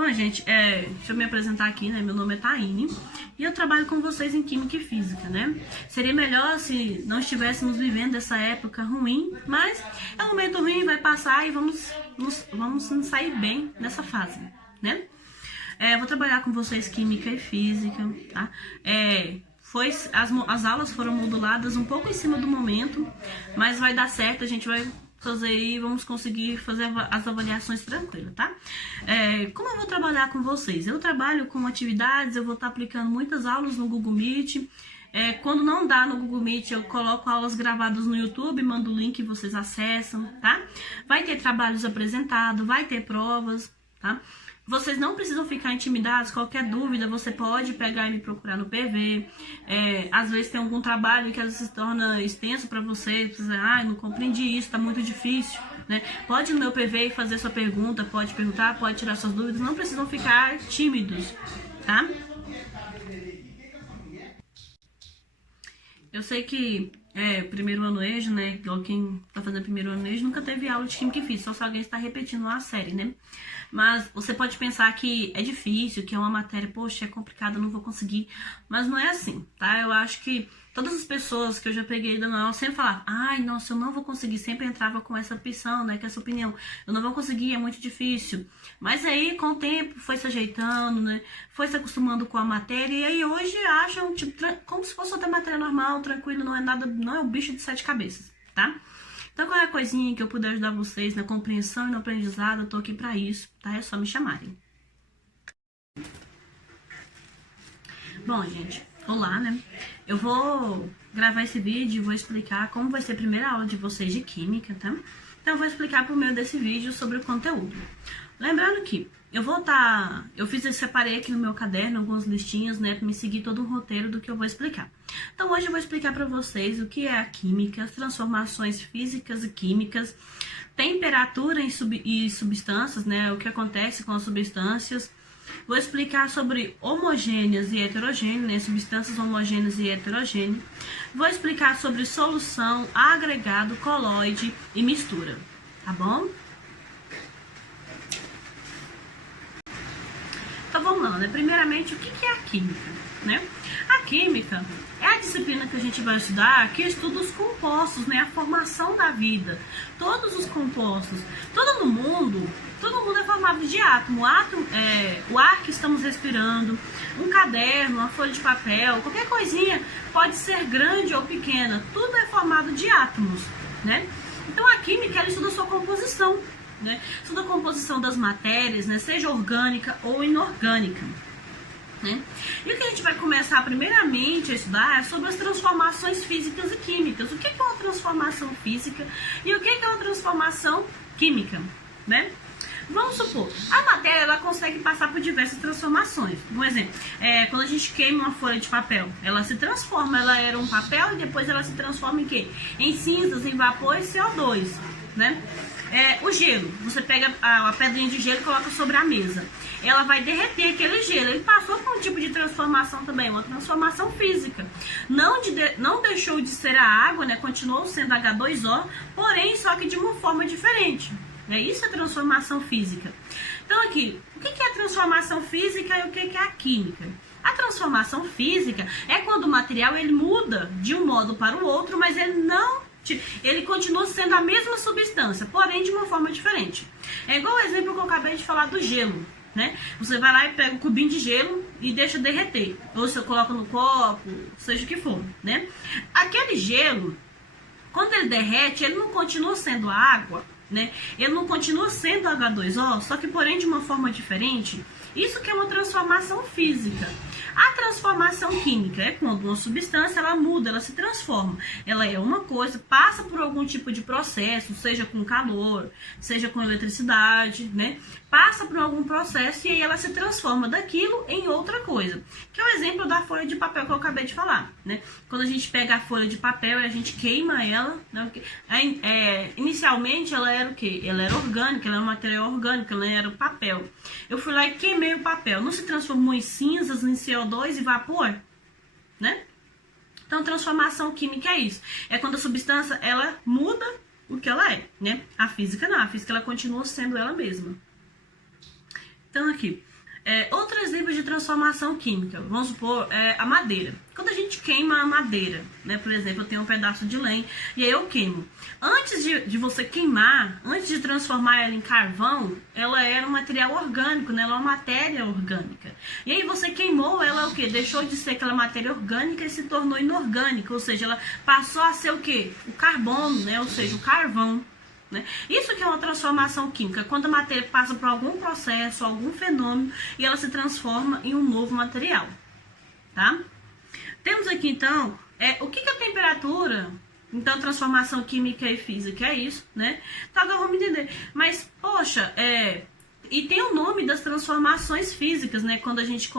Bom, gente, deixa eu me apresentar aqui, né? Meu nome é Taine e eu trabalho com vocês em Química e Física, né? Seria melhor se não estivéssemos vivendo essa época ruim, mas é um momento ruim, vai passar e vamos nos sair bem nessa fase, né? Vou trabalhar com vocês Química e Física, tá? As aulas foram moduladas um pouco em cima do momento, mas vai dar certo, a gente vai fazer aí, vamos conseguir fazer as avaliações tranquilas, tá? Como eu vou trabalhar com vocês? Eu trabalho com atividades, eu vou estar aplicando muitas aulas no Google Meet. Quando não dá no Google Meet, eu coloco aulas gravadas no YouTube, mando o link e vocês acessam, tá? Vai ter trabalhos apresentados, vai ter provas, tá? Vocês não precisam ficar intimidados, qualquer dúvida você pode pegar e me procurar no PV. Às vezes tem algum trabalho que às vezes se torna extenso para você, não compreendi isso, tá muito difícil, né? Pode ir no meu PV e fazer sua pergunta, pode perguntar, pode tirar suas dúvidas, não precisam ficar tímidos, tá? Eu sei que primeiro ano EJA, né? Igual quem tá fazendo primeiro ano EJA nunca teve aula de Química e Física, só se alguém está repetindo uma série, né? Mas você pode pensar que é difícil, que é uma matéria, poxa, é complicado, eu não vou conseguir. Mas não é assim, tá? Eu acho que todas as pessoas que eu já peguei dando aula sempre falavam, ai, nossa, eu não vou conseguir. Sempre entrava com essa opção, né? Com essa opinião. Eu não vou conseguir, é muito difícil. Mas aí, com o tempo, foi se ajeitando, né? Foi se acostumando com a matéria. E aí, hoje, acham, tipo, como se fosse outra matéria normal, tranquilo, não é nada, não é um bicho de 7 cabeças, tá? Então, qualquer coisinha que eu puder ajudar vocês na compreensão e no aprendizado, eu tô aqui pra isso, tá? É só me chamarem. Bom, gente, olá, né? Eu vou gravar esse vídeo e vou explicar como vai ser a primeira aula de vocês de Química, tá? Então, eu vou explicar por meio desse vídeo sobre o conteúdo. Lembrando que eu separei aqui no meu caderno algumas listinhas, né, para me seguir todo o roteiro do que eu vou explicar. Então, hoje eu vou explicar para vocês o que é a química, as transformações físicas e químicas, temperatura e substâncias, né, o que acontece com as substâncias. Vou explicar sobre homogêneas e heterogêneas, né, substâncias homogêneas e heterogêneas. Vou explicar sobre solução, agregado, coloide e mistura, tá bom? Então vamos lá, né? Primeiramente, o que é a química, né? A química é a disciplina que a gente vai estudar, que estuda os compostos, né? A formação da vida, todos os compostos. Todo mundo é formado de átomo. O ar que estamos respirando, um caderno, uma folha de papel, qualquer coisinha pode ser grande ou pequena, tudo é formado de átomos, né? Então a química, ela estuda a sua composição, né? Estuda a composição das matérias, né? Seja orgânica ou inorgânica, né? E o que a gente vai começar primeiramente a estudar é sobre as transformações físicas e químicas. O que é uma transformação física e o que é uma transformação química, né? Vamos supor, a matéria ela consegue passar por diversas transformações. Um exemplo, quando a gente queima uma folha de papel, ela se transforma, ela era um papel e depois ela se transforma em quê? Em cinzas, em vapor e CO2, né? O gelo, você pega a pedrinha de gelo e coloca sobre a mesa. Ela vai derreter aquele gelo. Ele passou por um tipo de transformação também, uma transformação física. Não deixou de ser a água, né? Continuou sendo H2O, porém só que de uma forma diferente. Isso é transformação física. Então aqui, o que é a transformação física e o que é a química? A transformação física é quando o material ele muda de um modo para o outro, mas ele continua sendo a mesma substância, porém de uma forma diferente. É igual o exemplo que eu acabei de falar do gelo, né? Você vai lá e pega um cubinho de gelo e deixa derreter. Ou você coloca no copo, seja o que for, né? Aquele gelo, quando ele derrete, ele não continua sendo água, né? Ele não continua sendo H2O, só que porém de uma forma diferente. Isso que é uma transformação física. A transformação química é quando uma substância ela muda, ela se transforma. Ela é uma coisa, passa por algum tipo de processo, seja com calor, seja com eletricidade, né? Passa por algum processo e aí ela se transforma daquilo em outra coisa. Que é o exemplo da folha de papel que eu acabei de falar, né? Quando a gente pega a folha de papel e a gente queima ela, né? Inicialmente ela era o quê? Ela era orgânica, ela era um material orgânico, ela era o papel. Eu fui lá e queimei o papel. Não se transformou em cinzas, em CO2 e vapor, né? Então, transformação química é isso. É quando a substância, ela muda o que ela é, né? A física não. A física, ela continua sendo ela mesma. Então, aqui, Outro exemplo de transformação química, vamos supor, a madeira. Quando a gente queima a madeira, né, por exemplo, eu tenho um pedaço de lenha e aí eu queimo. Antes de você queimar, antes de transformar ela em carvão, ela era um material orgânico, né, ela é uma matéria orgânica. E aí você queimou ela, o quê? Deixou de ser aquela matéria orgânica e se tornou inorgânica, ou seja, ela passou a ser o quê? O carbono, né, ou seja, o carvão. Né? Isso que é uma transformação química, quando a matéria passa por algum processo, algum fenômeno e ela se transforma em um novo material, tá? Temos aqui então, o que é a temperatura? Então, transformação química e física é isso, né? Então agora vamos entender. Mas, poxa, e tem o nome das transformações físicas, né? Quando a gente,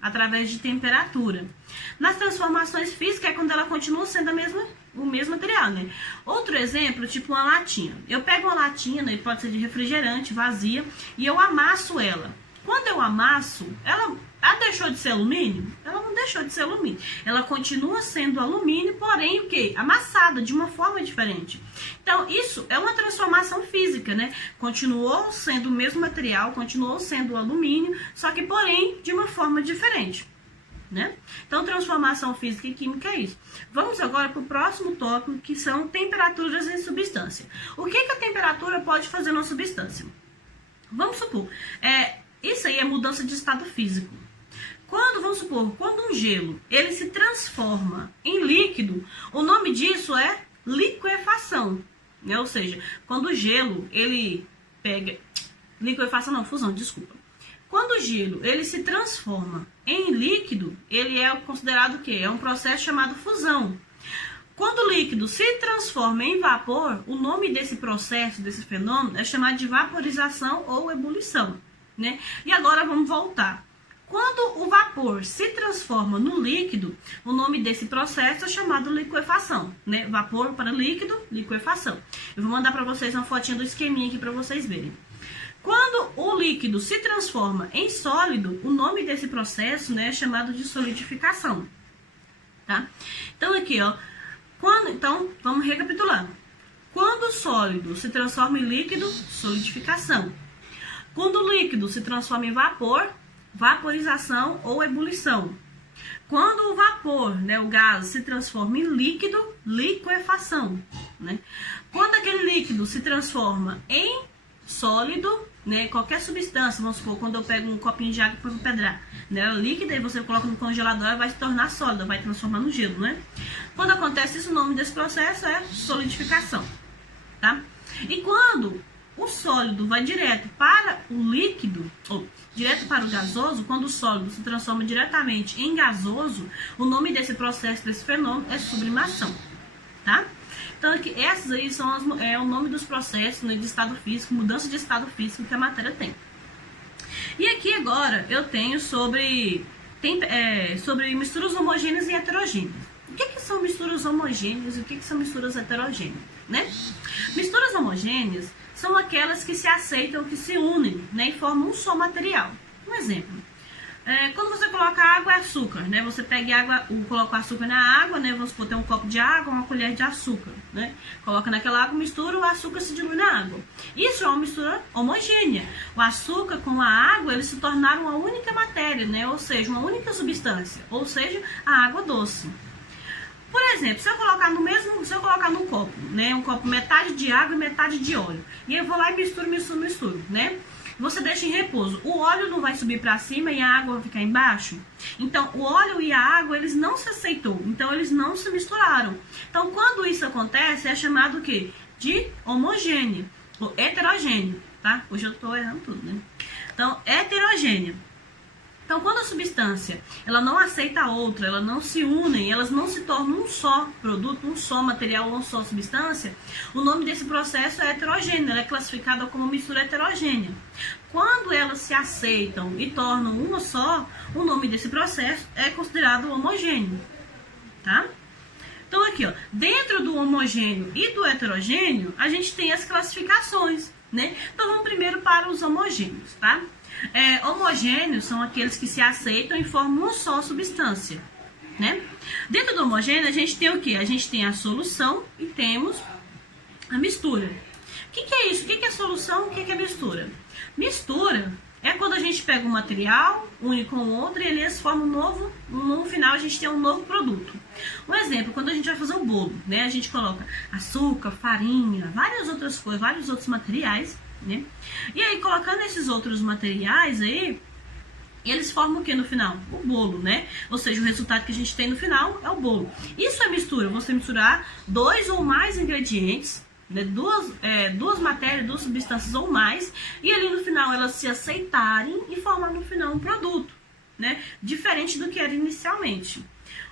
através de temperatura. Nas transformações físicas é quando ela continua sendo o mesmo material, né? Outro exemplo, tipo uma latinha. Eu pego uma latinha, né, pode ser de refrigerante, vazia, e eu amasso ela. Quando eu amasso, ela deixou de ser alumínio? Ela não deixou de ser alumínio. Ela continua sendo alumínio, porém o quê? Amassada de uma forma diferente. Então, isso é uma transformação física, né? Continuou sendo o mesmo material, continuou sendo alumínio, só que, porém, de uma forma diferente. Né? Então, transformação física e química é isso. Vamos agora para o próximo tópico, que são temperaturas em substância. O que a temperatura pode fazer na substância? Vamos supor, isso aí é mudança de estado físico. Quando um gelo ele se transforma em líquido, o nome disso é liquefação, né? Ou seja, quando o gelo ele pega... Liquefação não, fusão, desculpa. Quando o gelo ele se transforma em líquido, ele é considerado o quê? É um processo chamado fusão. Quando o líquido se transforma em vapor, o nome desse processo, desse fenômeno, é chamado de vaporização ou ebulição, né? E agora vamos voltar. Quando o vapor se transforma no líquido, o nome desse processo é chamado liquefação, né? Vapor para líquido, liquefação. Eu vou mandar para vocês uma fotinha do esqueminha aqui para vocês verem. Quando o líquido se transforma em sólido, o nome desse processo, né, é chamado de solidificação, tá? Então aqui, ó, então vamos recapitulando. Quando o sólido se transforma em líquido, solidificação. Quando o líquido se transforma em vapor, vaporização ou ebulição. Quando o vapor, né, o gás, se transforma em líquido, liquefação, né? Quando aquele líquido se transforma em sólido, né, qualquer substância, vamos supor, quando eu pego um copinho de água para pedrar, né, ela é líquida e você coloca no congelador, ela vai se tornar sólida, vai transformar no gelo, né? Quando acontece isso, o nome desse processo é solidificação, tá? E quando o sólido vai direto para o líquido, ou direto para o gasoso, quando o sólido se transforma diretamente em gasoso, o nome desse processo, desse fenômeno, é sublimação, tá? Então, aqui, essas aí são o nome dos processos, né, de estado físico, mudança de estado físico que a matéria tem. E aqui agora eu tenho sobre misturas homogêneas e heterogêneas. O que são misturas homogêneas e o que são misturas heterogêneas, né? Misturas homogêneas são aquelas que se aceitam, que se unem, né, e formam um só material. Um exemplo. Quando você coloca água e açúcar, né? Você pega água, coloca o açúcar na água, né? Vamos supor, tem um copo de água, uma colher de açúcar, né? Coloca naquela água, mistura, o açúcar se dilui na água. Isso é uma mistura homogênea. O açúcar com a água, eles se tornaram uma única matéria, né? Ou seja, uma única substância, ou seja, a água doce. Por exemplo, se eu colocar num copo, né? Um copo metade de água e metade de óleo. E eu vou lá e misturo, né? Você deixa em repouso. O óleo não vai subir para cima e a água vai ficar embaixo. Então, o óleo e a água, eles não se aceitou. Então, eles não se misturaram. Então, quando isso acontece, é chamado o quê? De homogêneo. Ou heterogêneo, tá? Hoje eu tô errando tudo, né? Então, heterogêneo. Então, quando a substância, ela não aceita a outra, elas não se unem, elas não se tornam um só produto, um só material, uma só substância, o nome desse processo é heterogêneo, ela é classificada como mistura heterogênea. Quando elas se aceitam e tornam uma só, o nome desse processo é considerado homogêneo, tá? Então, aqui, ó, dentro do homogêneo e do heterogêneo, a gente tem as classificações, né? Então, vamos primeiro para os homogêneos, tá? Homogêneos são aqueles que se aceitam e formam uma só substância, né? Dentro do homogêneo, a gente tem o quê? A gente tem a solução e temos a mistura. O que é isso? O que é solução? O que é mistura? Mistura é quando a gente pega um material, une com o outro e eles formam um novo, no final a gente tem um novo produto. Um exemplo, quando a gente vai fazer o bolo, né? A gente coloca açúcar, farinha, várias outras coisas, vários outros materiais, né? E aí, colocando esses outros materiais aí, eles formam o que no final? O bolo, né? Ou seja, o resultado que a gente tem no final é o bolo. Isso é mistura, você misturar 2 ou mais ingredientes, né? Duas matérias, 2 substâncias ou mais, e ali no final elas se aceitarem e formar no final um produto, né? Diferente do que era inicialmente.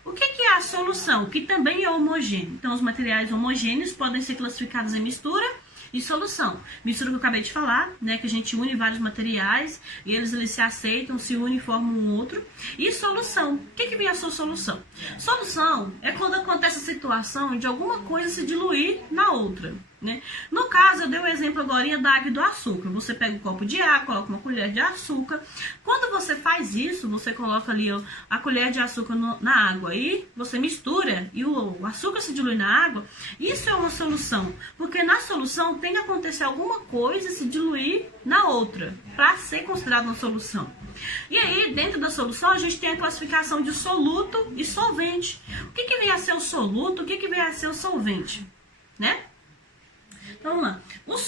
O que é a solução? Que também é homogêneo. Então, os materiais homogêneos podem ser classificados em mistura e solução. Mistura que eu acabei de falar, né, que a gente une vários materiais e eles se aceitam, se unem e formam um outro. E solução. O que vem a sua solução? Solução é quando acontece a situação de alguma coisa se diluir na outra, né? No caso, eu dei o exemplo agora da água e do açúcar. Você pega um copo de água, coloca uma colher de açúcar. Quando você faz isso, você coloca ali a colher de açúcar na água e você mistura e o açúcar se dilui na água. Isso é uma solução, porque na solução tem que acontecer alguma coisa e se diluir na outra para ser considerado uma solução. E aí, dentro da solução, a gente tem a classificação de soluto e solvente. O que vem a ser o soluto? O que vem a ser o solvente, né? Então, vamos lá. O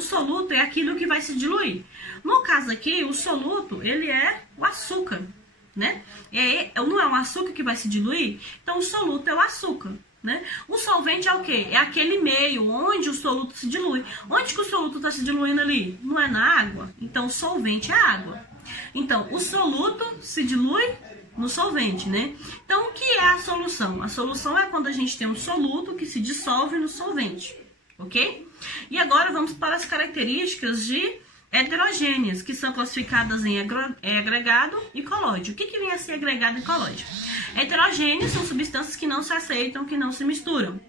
soluto é aquilo que vai se diluir. No caso aqui, o soluto, ele é o açúcar, né? Não é um açúcar que vai se diluir? Então, o soluto é o açúcar, né? O solvente é o quê? É aquele meio onde o soluto se dilui. Onde que o soluto está se diluindo ali? Não é na água? Então, o solvente é água. Então, o soluto se dilui no solvente, né? Então, o que é a solução? A solução é quando a gente tem um soluto que se dissolve no solvente, ok? E agora vamos para as características de heterogêneas, que são classificadas em agregado e colóide. O que vem a ser agregado e colóide? Heterogêneos são substâncias que não se aceitam, que não se misturam,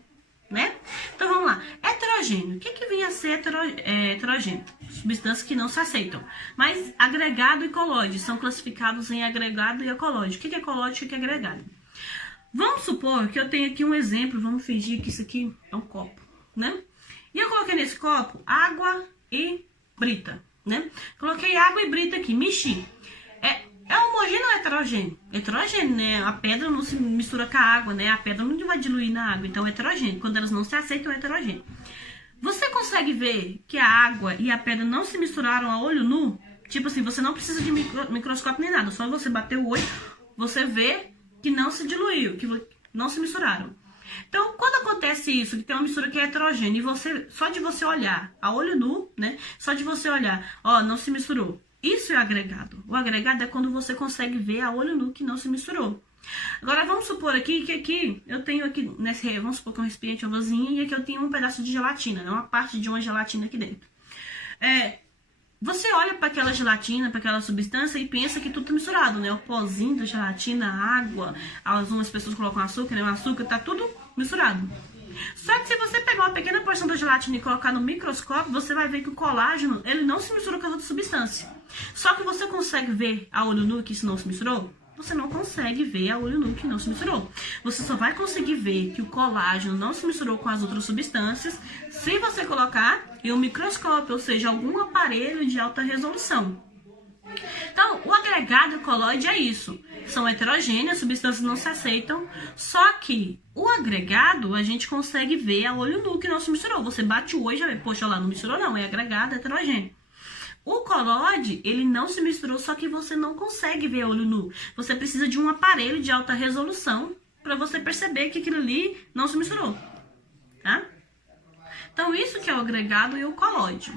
né? Então, vamos lá. Heterogêneo. O que vem a ser heterogêneo? Substâncias que não se aceitam. Mas agregado e colóide são classificados em agregado e colóide. O que é colóide e o que é agregado? Vamos supor que eu tenho aqui um exemplo. Vamos fingir que isso aqui é um copo, né? E eu coloquei nesse copo água e brita, né? Coloquei água e brita aqui, mexi. É homogêneo ou heterogêneo? Heterogêneo, né? A pedra não se mistura com a água, né? A pedra não vai diluir na água, então é heterogêneo. Quando elas não se aceitam, é heterogêneo. Você consegue ver que a água e a pedra não se misturaram a olho nu? Tipo assim, você não precisa de microscópio nem nada. Só você bater o olho, você vê que não se diluiu, que não se misturaram. Então, quando acontece isso, que tem uma mistura que é heterogênea, e você, só de você olhar a olho nu, né? Só de você olhar, ó, não se misturou. Isso é agregado. O agregado é quando você consegue ver a olho nu que não se misturou. Agora, vamos supor aqui que aqui, eu tenho aqui, vamos supor que é um recipiente, uma vasinha, e aqui eu tenho um pedaço de gelatina, né? Uma parte de uma gelatina aqui dentro. Você olha para aquela gelatina, para aquela substância e pensa que tudo tá misturado, né? O pozinho da gelatina, a água, algumas pessoas colocam açúcar, né? O açúcar tá tudo misturado. Só que se você pegar uma pequena porção da gelatina e colocar no microscópio, você vai ver que o colágeno, ele não se misturou com as outras substâncias. Só que você consegue ver a olho nu que isso não se misturou? Você não consegue ver a olho nu que não se misturou. Você só vai conseguir ver que o colágeno não se misturou com as outras substâncias se você colocar em um microscópio, ou seja, algum aparelho de alta resolução. Então, o agregado e o colóide é isso. São heterogêneas, as substâncias não se aceitam, só que o agregado a gente consegue ver a olho nu que não se misturou. Você bate o olho e já vê, poxa, lá não misturou não, é agregado, é heterogêneo. O colóide, ele não se misturou, só que você não consegue ver a olho nu. Você precisa de um aparelho de alta resolução para você perceber que aquilo ali não se misturou, tá? Então, isso que é o agregado e o colóide.